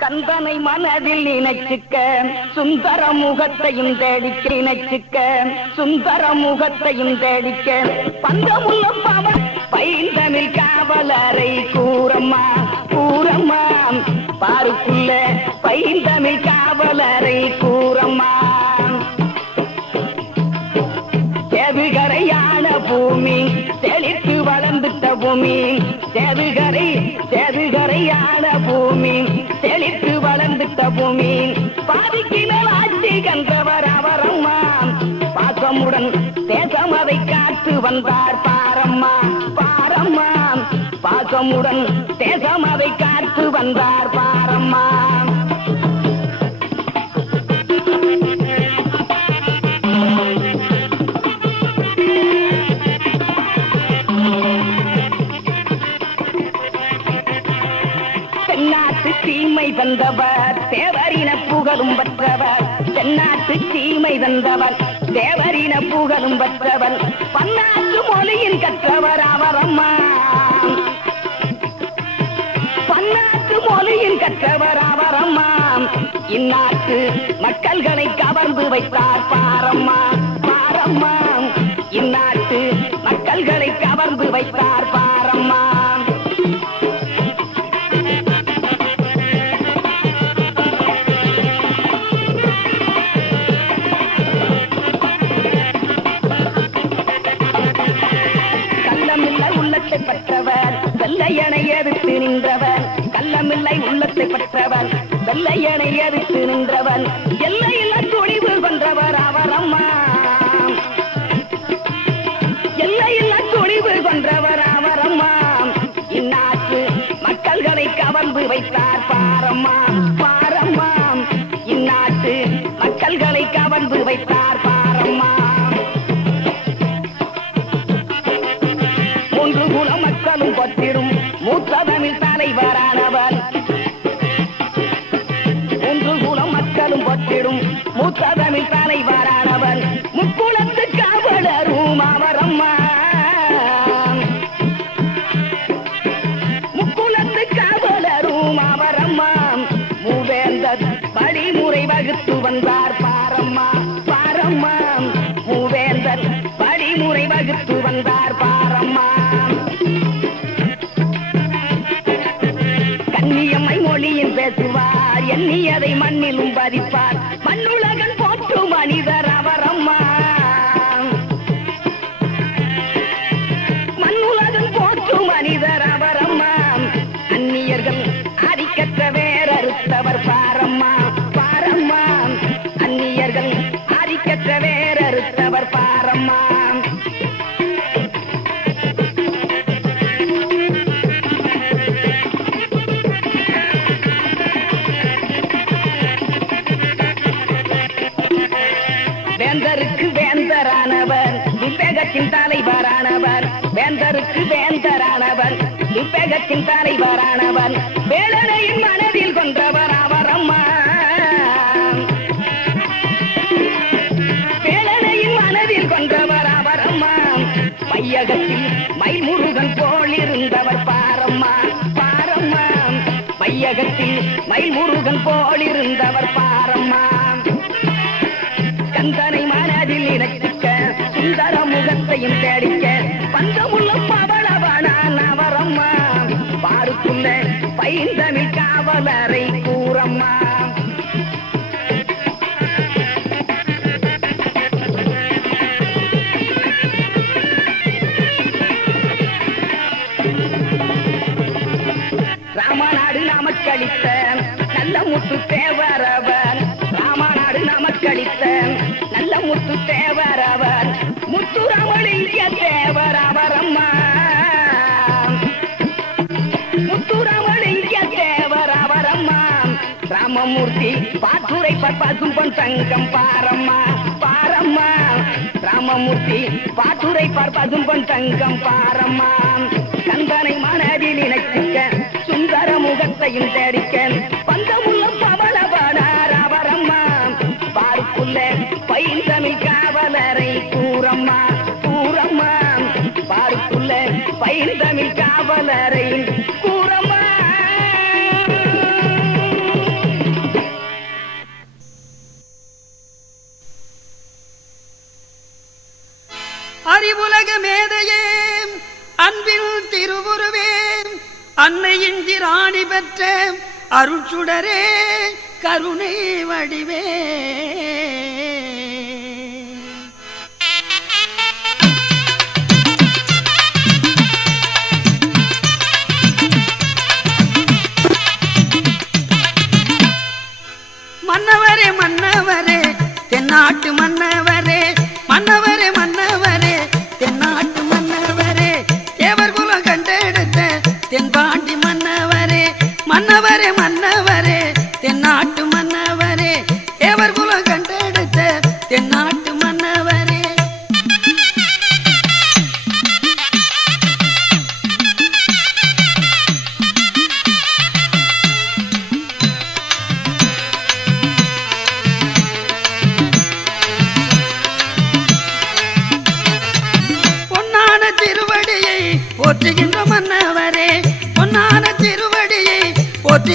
கந்தனை மனதில் நினைச்சுக்க சுந்தர முகத்தையும் தேடிக்க நினைச்சுக்க சுந்தர முகத்தையும் தேடிக்க. பந்தமுள்ள பவன் பைந்தமிழ் காவலரை கூறம்மா கூறம்மா. பாருக்குள்ள பைந்தமிழ் காவலரை கூறம்மா. செதுகரையான பூமி தெளித்து வளர்ந்துட்ட பூமி. செதுகரை செதுகரையான பூமி செழித்து வளர்ந்துட்ட பூமி பாதிக்கு மேல் ஆட்சி கன்றவர் அவரம்மா பாசமுடன் தேசம் அதை காத்து வந்தார் பாரம்மா பாரம்மா. பாசமுடன் தேசம் அதை காத்து வந்தார் பாரம்மா. தந்தவர் தேவரின புகழும் பெற்றவர் தென்னாட்டு சீமை தந்தவர் தேவரின புகழும் பெற்றவர் பன்னாட்டு மொழியின் கற்றவர் அவரம்மா பன்னாட்டு மொழியின் கற்றவர் அவரம்மா இந்நாட்டு மக்கள்களை கவர்ந்து வைத்தார் பாரம்மா பாரம்மா. இந்நாட்டு மக்கள்களை கவர்ந்து வைத்தார் நின்றவன். கள்ளமில்லை உள்ளத்தை பெற்றவன். வெள்ளையனை எதிர்த்து நின்றவன். எல்லையில்ல துணிவு கொன்றவர் அவர் அம்மா. எல்லையில்ல துணிவு கொன்றவர் அவர் அம்மா. இந்நாட்டு மக்கள்களை கவர்ந்து வைத்தார் பாரம்மா. பாரம்மா. இந்நாட்டு மக்கள்களை கவர்ந்து வைத்தார் மக்களும் பற்றிடும் மூத்த தமிழ் முக்குளத்து காவலரும் அவரம்மா. முக்குளத்து காவலரும் அவரம்மா. மூவேந்த வழிமுறை வகுத்து வந்தார் பாரம்மா. பாரம்மா. மூவேந்தர் வழிமுறை வகுத்து வந்தார் பாரம்மா. கண்ணியம்மை மொழியின் பேசுவார். எண்ணியதை மண்ணிலும் பதிப்பார். விவேகத்தின் தலைவரானவன் வேலனையின் மனதில் கொன்றவர் அவர் அம்மா. வேலனையின் மனதில் கொன்றவர் அவர் அம்மா. மையகத்தில் மைமுருகன் போல் இருந்தவர் பாரம்மா பாரம்மா. மையகத்தில் மைமுருகன் போல் இருந்தவர் பாரம்மா. கந்தனை மனதில் நினைச்சுக்க சுந்தர முகத்தையும் தேடிக்க பந்தமுள்ள பைந்தமிழ் காவலரை கூறம்மா. ராமநாடு நமக்களித்த நல்ல முத்து தேவரவன் ராமநாடு நமக்களித்த நல்ல முத்து தேவரவர் மூர்த்தி பாத்துரை பசும் பொன் தங்கம் பாரம்மா பாரம்மா. ராமமூர்த்தி பாத்துரை பசும் பொன் தங்கம் பாரம்மா. கந்தனை மனதில் நினைச்சுக்க சுந்தர முகத்தையும் தரிக்க பந்தமுள்ள பவளவனார் அவரம்மா பார்க்குள்ள பைந்தமிழ் காவலரை கூறம்மா கூறம்மா. பார்க்குள்ள பைந்தமிழ் காவலரை கூ அருட்சுடரே கருணை வடிவே.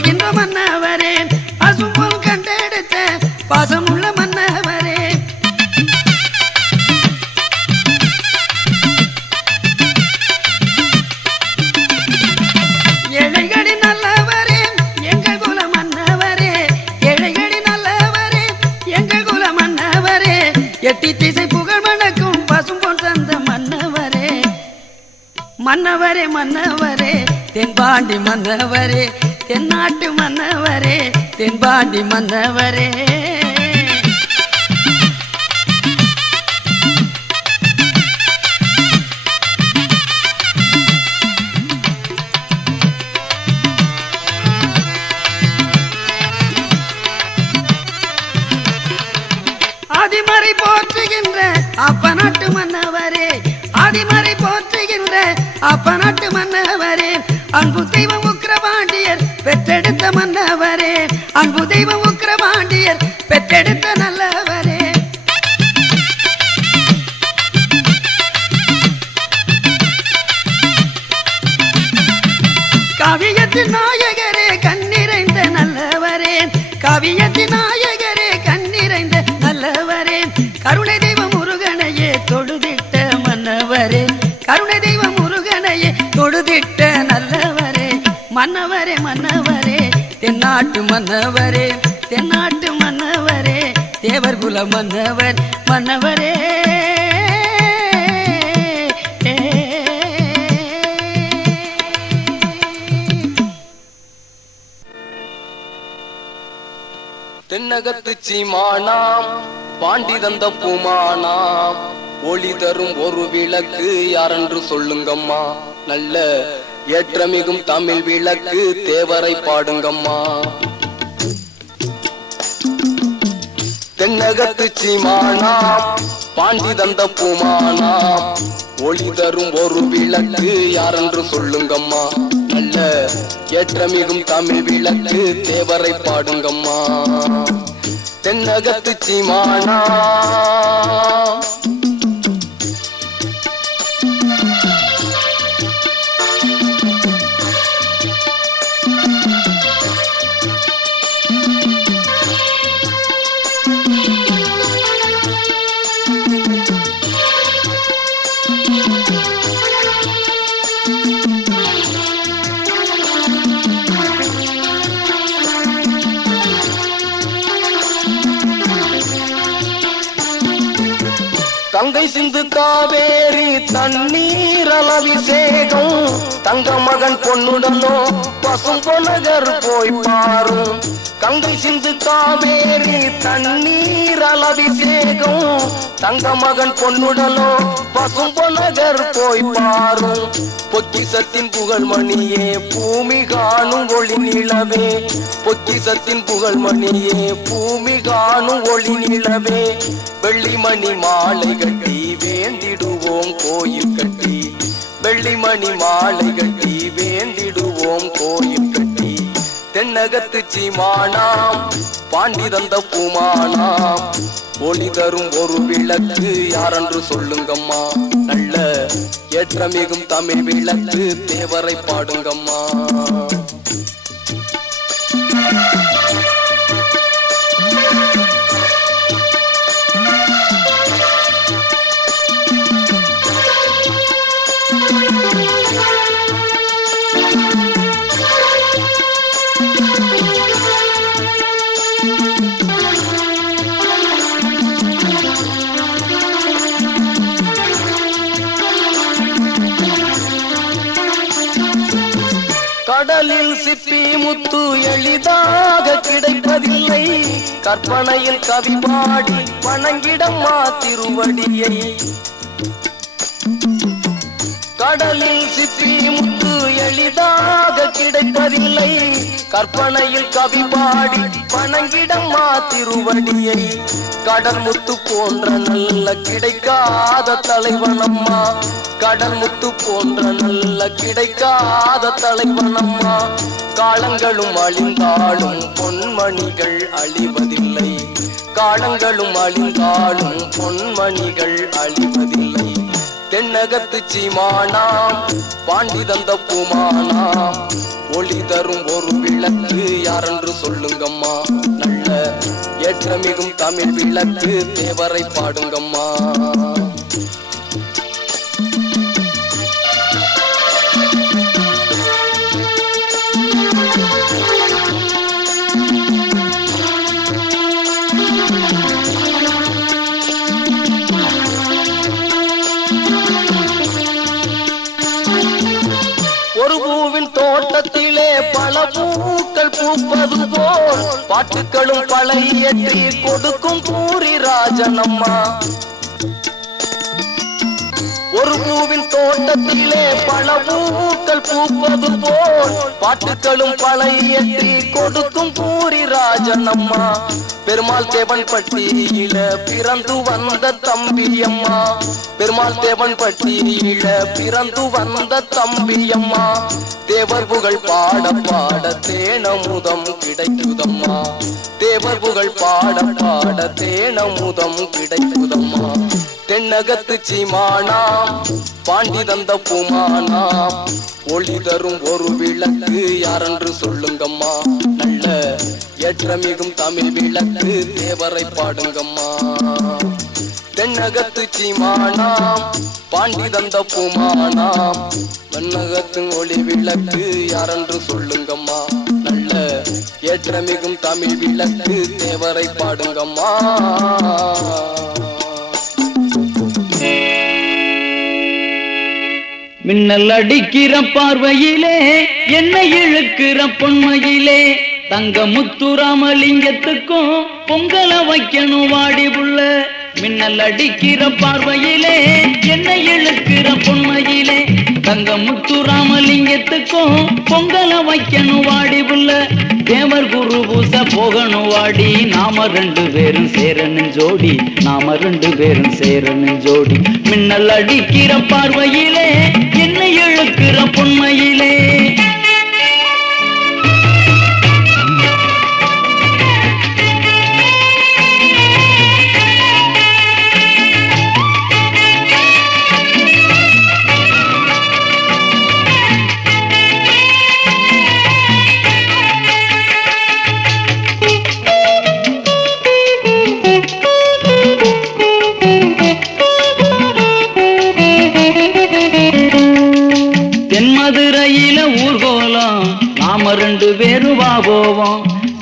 போற்றுகின்ற மன்னவரே பசும்பொல் கண்டெடுத்த பாசமுள்ள மன்னவரே. ஏழைகளி நல்லவரே எங்கள் குல மன்னவரே. ஏழைகளி நல்லவரே எங்கள் குல மன்னவரே. எட்டி திசை புகழ் மணக்கும் பசும்பொன் தந்த மன்னவரே. மன்னவரே மன்னவரே தென்பாண்டி மன்னவரே. தென்னாட்டு மன்னவரே தென்பாண்டி மன்னவரே. அதிமறை போற்றுகின்ற அப்ப நாட்டு மன்னவரே அதிமறை போற்றுகின்ற அப்ப நாட்டு மன்னவரே. அன்பு தெய்வம் பெற்றெடுத்த மன்னவரே அன்பு தெய்வம் உக்கிரபாண்டியர் பெற்றெடுத்த நல்லவரே. காவியத்தின் நாயகரே கண்ணிறைந்த நல்லவரே. காவியத்தின் நாயகர் தென்னாட்டு மன்னவரே தென்னாட்டு மன்னவரே தேவர் குல மன்னவர். மன்னவரே தென்னகத்து சீமானாம் பாண்டி தந்த பூமானாம் ஒளி தரும் ஒரு விளக்கு யாரென்று சொல்லுங்கம்மா நல்ல ஏற்றமிகும் தமிழ் விளக்கு தேவரை பாடுங்கம்மா. தென்னகத்து சீமானா பாண்டி தந்த பூமானா ஒளி தரும் ஒரு விளக்கு யாரென்று சொல்லுங்கம்மா. நல்ல ஏற்றமிகும் தமிழ் விளக்கு தேவரை பாடுங்கம்மா. தென்னகத்து சீமானா காவேரி தண்ணீர் அலவிசேகம் தங்க மகன் பொன்னுடனோ பசும் பொனகர் போய் பாரும். கங்கை சிந்து காவேரி தண்ணீர் அலவிசேகம் தங்க மகன் பொன்னுடலோ பசும் பொனகர் போய் பாரும். பொக்கிசத்தின் புகழ் மணியே பூமி காணும் ஒளி நிலவே. பொக்கிசத்தின் புகழ் மணியே பூமி காணும் ஒளி நிலவே. வெள்ளிமணி மாலை கட்டி வேண்டிடுவோம் கோயில் கட்டி. வெள்ளிமணி மாலை கட்டி வேண்டிடுவோம் கோயில் தென்னகத்து சீமானாம் பாண்டி தந்த பூமானாம். ஒளி தரும் ஒரு விளக்கு யாரென்று சொல்லுங்கம்மா. நல்ல ஏற்றமிகும் தமிழ் விளக்கு தேவரை பாடுங்கம்மா. கற்பனையில் கவி பாடி வணங்கிடம்மா திருவடியை. கடலில் சித்தி முத்து எளிதாக கிடைப்பதில்லை. கற்பனையில் கவி பாடி வணங்கிடம்மா திருவடியை. கடல் முத்து போன்ற நல்ல கிடைக்காத தலைவனம்மா. கடல் முத்து போன்ற நல்ல கிடைக்காத தலைவனம்மா. காலங்களும் அழிந்தாலும் பொன்மணிகள் அழிவதில் காலங்களும் அழிந்தாலும் பொன்மணிகள் அழிவதில்லை. தென்னகத்து சீமானாம் பாண்டி தந்த பூமானாம் ஒளி தரும் ஒரு விளக்கு யாரென்று சொல்லுங்கம்மா. நல்ல ஏற்றமிகும் தமிழ் விளக்கு தேவரை பாடுங்கம்மா. பூப்பது போல் பாட்டுக்களும் பழைய கொடுக்கும் பூரி ராஜனம்மா. ஒரு பூவின் தோட்டத்திலே பல பூக்கள் பூப்பது போல் பாட்டுக்களும் பழையற்றி கொடுக்கும் பூரி ராஜன் அம்மா பெருமாள் தேவன் பட்டியில பிறந்து வந்த தம்பி அம்மா பெருமாள் தேவன் பட்டியில பிறந்து வந்த தம்பி அம்மா தேவர் புகழ் பாட பாட தேனமுதம் கிடைக்குதம்மா. தேவர் புகழ் பாட பாட தேனமுதம் கிடைக்குதம்மா. தென்னகத்து சீமானாம் பாண்டி தந்த பூமானாம் ஒளி தரும் ஒரு விளக்கு யாரென்று சொல்லுங்கம்மா. நல்ல ஏற்றமிகும் தமிழ் விளக்கு தேவரை பாடுங்கம்மா. தென்னகத்து சீமானாம் பாண்டி தந்த பூமானாம் வண்ணகத்து ஒளி விளக்கு யாரென்று சொல்லுங்கம்மா. நல்ல ஏற்றமிகும் தமிழ் விளக்கு தேவரை பாடுங்கம்மா. மின்னல் அடிக்கிற பார்வையிலே என்னை இழுக்கிற பொன்மையிலே. தங்க முத்துராமலிங்கத்துக்கும் பொங்கல வைக்கணும் வாடி புள்ள மின்னல் அடிக்கிற பார்வையிலே என்னை இழுக்கிற பொன்மையிலே. தங்க முத்துராமலிங்கத்துக்கும் பொங்கல வைக்கணும் வாடி புள்ள தேவர் குரு பூச போகணும் வாடி. நாம ரெண்டு பேரும் சேரணும் ஜோடி. நாம ரெண்டு பேரும் சேரணும் ஜோடி. மின்னல் அடிக்கிற பார்வையிலே என்னை இழுக்கிற பொன்மையிலே.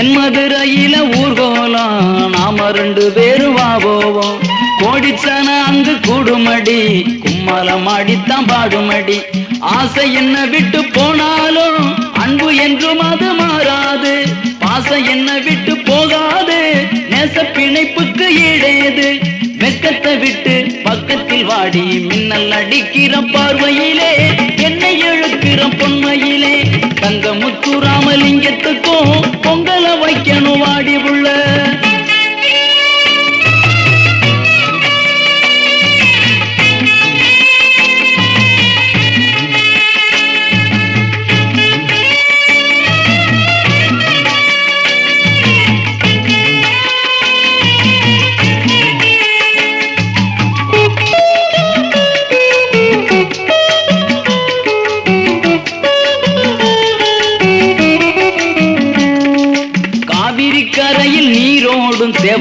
தென் மதுரையில ஊர்கோலம் நாம ரெண்டு பேரும் வா போவோம். கோடிச்சன அங்கு கூடுமடி கும்மலம் ஆடித்தான் பாடுமடி. ஆசை என்ன விட்டு போனாலும் அன்பு என்றும் அது மாறாது. பாசம் என்ன விட்டு போகாது நேச பிணைப்புக்கு ஈடேது. வெக்கத்தை விட்டு பக்கத்தில் வாடி மின்னல் அடிக்கிற பார்வையிலே. முத்துராமலிங்கத்துக்கும் பொங்கல வைக்கணும் வாடி.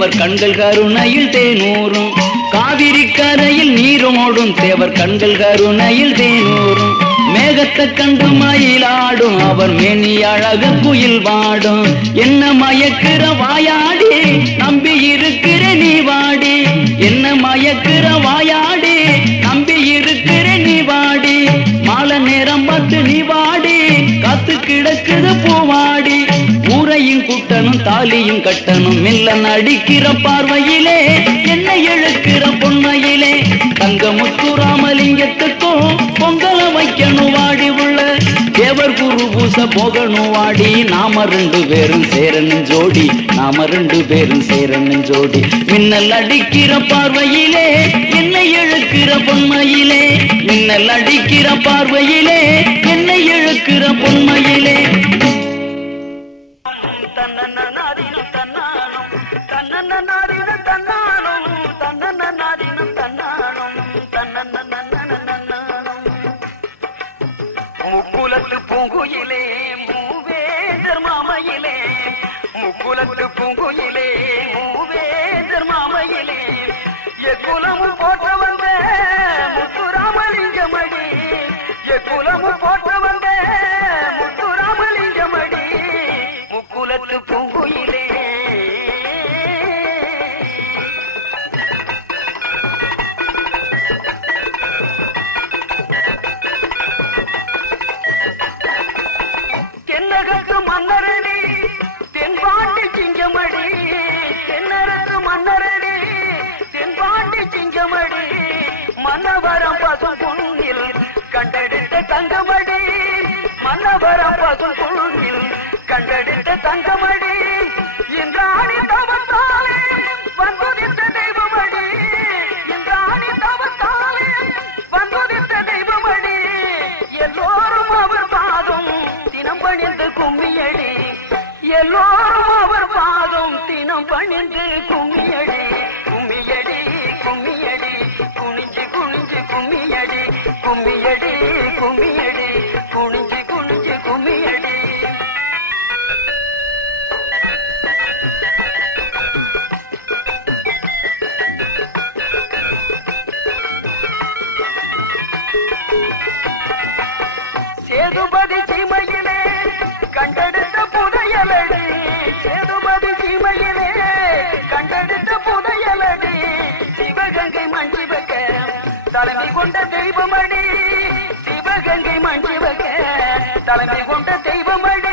தேவர் கண்கள் கருணையில் தேனூரும் காவிரி கரையில் நீரோடும் தேவர் கண்கள் கருணையில் தேனூரும் மேகத்தை கண்டு மயிலாடும். அவர் மேனி அழக குயில் வாடும். என்ன மயக்கிற வாயாடி? நம்பி இருக்கிற நீ வாடி. என்ன மயக்கிற வாயாடி கட்டணும் தாலியும் கட்டணும். இல்ல நடிக்கிற பார்வையிலே என்ன எழுக்கிற பொன்மையிலே. தங்க முத்துராமலிங்கத்துக்கும் பொங்கல வைக்கணும் வாடி உள்ள. தேவர் குரு பூச போகணும் வாடி. நாம ரெண்டு பேரும் சேரணும் ஜோடி. நாம ரெண்டு பேரும் சேரணும் ஜோடி. மின்னல் அடிக்கிற பார்வையிலே என்ன எழுக்கிற பொன்மையிலே. மின்னல் அடிக்கிற பார்வையிலே என்ன எழுக்கிற பொன்மையிலே. பூங்குயிலே மூவேந்தர் மாமையிலே முக்குலத்து பூங்குயிலே மூ தங்கமடி மன்னவரம் பசும் குழுவில் கண்டெடுத்த தங்கமடி. Bye-bye.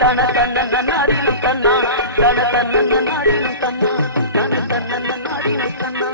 தன தன்ன நாடினும் தன்னா தன தன்ன நாடினும் தன்னா தன தன்ன நாடினும் தன்னா